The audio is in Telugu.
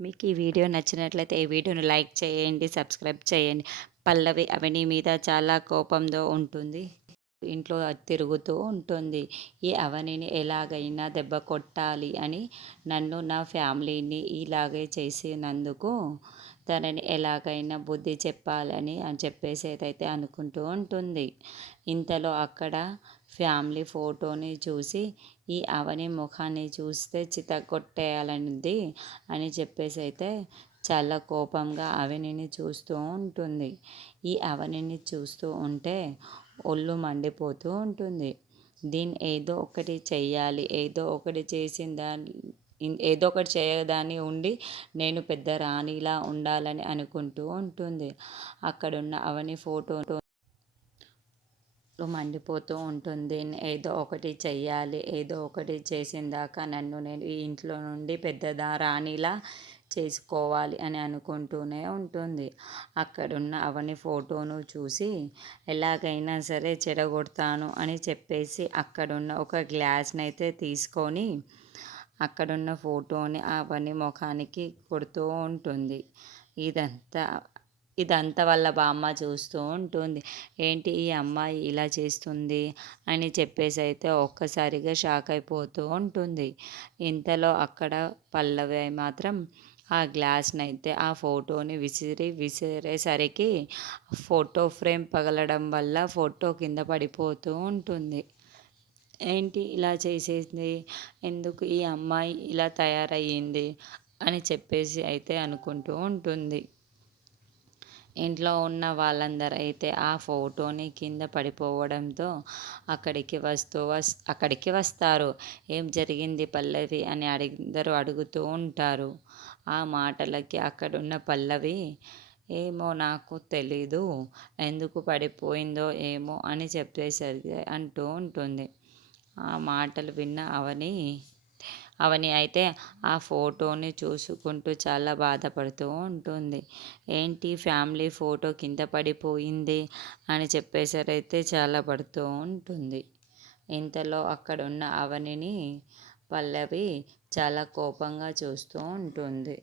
మీకు ఈ వీడియో నచ్చినట్లయితే ఈ వీడియోని లైక్ చేయండి, సబ్స్క్రైబ్ చేయండి. పల్లవి అవని మీద చాలా కోపంతో ఉంటుంది. ఇంట్లో తిరుగుతూ ఉంటుంది. ఈ అవనిని ఎలాగైనా దెబ్బ కొట్టాలి అని నన్ను, నా ఫ్యామిలీని ఇలాగే చేసినందుకు తనని ఎలాగైనా బుద్ధి చెప్పాలని అని చెప్పేసేదైతే అనుకుంటూ ఉంటుంది. ఇంతలో అక్కడ ఫ్యామిలీ ఫోటోని చూసి ఈ అవని ముఖాన్ని చూస్తే చితగొట్టేయాలనింది అని చెప్పేసి అయితే చాలా కోపంగా అవనిని చూస్తూ ఉంటుంది. ఈ అవనిని చూస్తూ ఉంటే ఒళ్ళు మండిపోతూ ఉంటుంది. దీన్ని ఏదో ఒకటి చెయ్యాలి, ఏదో ఒకటి చేసిన దాన్ని ఏదో ఒకటి చేయదాని ఉండి నేను పెద్ద రాణిలా ఉండాలని అనుకుంటూ ఉంటుంది. అక్కడున్న అవని ఫోటో మండిపోతూ ఉంటుంది. ఏదో ఒకటి చెయ్యాలి, ఏదో ఒకటి చేసిందాకా నన్ను నేను ఈ ఇంట్లో నుండి పెద్ద రాణిలా చేసుకోవాలి అని అనుకుంటూనే ఉంటుంది. అక్కడున్న అవని ఫోటోను చూసి ఎలాగైనా సరే చెడగొడతాను అని చెప్పేసి అక్కడున్న ఒక గ్లాస్‌నైతే తీసుకొని అక్కడున్న ఫోటోని అవని మొఖానికి కొడుతూ ఉంటుంది. ఇదంతా ఇదంతా వాళ్ళ బామ్మ చూస్తూ ఉంటుంది. ఏంటి ఈ అమ్మాయి ఇలా చేస్తుంది అని చెప్పేసి అయితే ఒక్కసారిగా షాక్ అయిపోతూ ఉంటుంది. ఇంతలో అక్కడ పల్లవి మాత్రం ఆ గ్లాస్‌నైతే ఆ ఫోటోని విసిరేసరికి ఫోటో ఫ్రేమ్ పగలడం వల్ల ఫోటో కింద పడిపోతూ ఉంటుంది. ఏంటి ఇలా చేసేసింది? ఎందుకు ఈ అమ్మాయి ఇలా తయారయ్యింది? అని చెప్పేసి అయితే అనుకుంటూ ఉంటుంది. ఇంట్లో ఉన్న వాళ్ళందరూ అయితే ఆ ఫోటోని కింద పడిపోవడంతో అక్కడికి వస్తారు. ఏం జరిగింది పల్లవి అని అందరూ అడుగుతూ ఉంటారు. ఆ మాటలకి అక్కడున్న పల్లవి ఏమో నాకు తెలీదు, ఎందుకు పడిపోయిందో ఏమో అని చెప్పేసరికి అంటూ ఉంటుంది. ఆ మాటలు విన్న అవని అయితే ఆ ఫోటోని చూసుకుంటూ చాలా బాధపడుతూ ఉంటుంది. ఏంటి ఫ్యామిలీ ఫోటో కింద పడిపోయింది అని చెప్పేసరైతే చాలా పడుతూ ఉంటుంది. ఇంతలో అక్కడున్న అవనిని పల్లవి చాలా కోపంగా చూస్తూ ఉంటుంది.